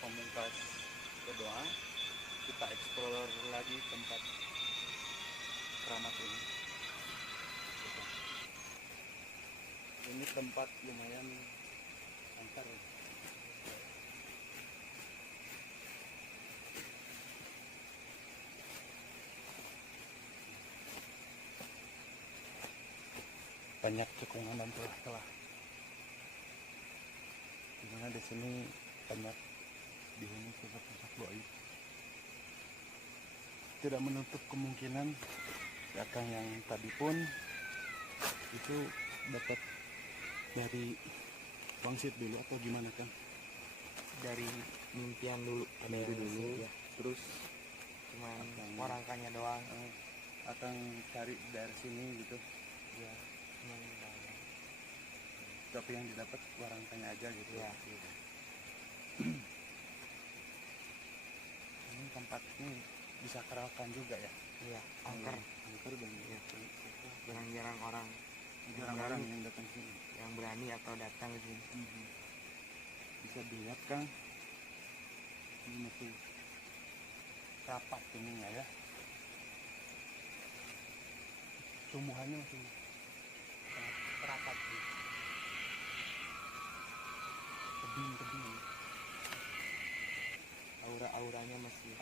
pamungkas berdoa, kita explore lagi tempat keramat ini. Ini tempat lumayan angker. Banyak cekungan dan celah-celah. Dimana di sini banyak dihuni sosok-sosok goib. Tidak menutup kemungkinan Kakang yang tadi pun itu dapat dari wangsit dulu atau gimana kan? Dari mimpian dulu, Dari dulu, ya. Terus cuman warangkanya doang. Akan cari dari sini gitu. Ya, Tapi yang didapat warangkanya aja gitu. Ya. Ini tempat ini bisa karaokean juga ya? Iya, angker. Angker dan Ya. Jarang-jarang orang jarang-jarang yang datang sini. yang berani atau datang ke sini. Bisa dilihat Kang, ini masih rapat ininya ya. Tumbuhannya masih sangat rapat sih. Tebing-tebing. Aura-auranya masih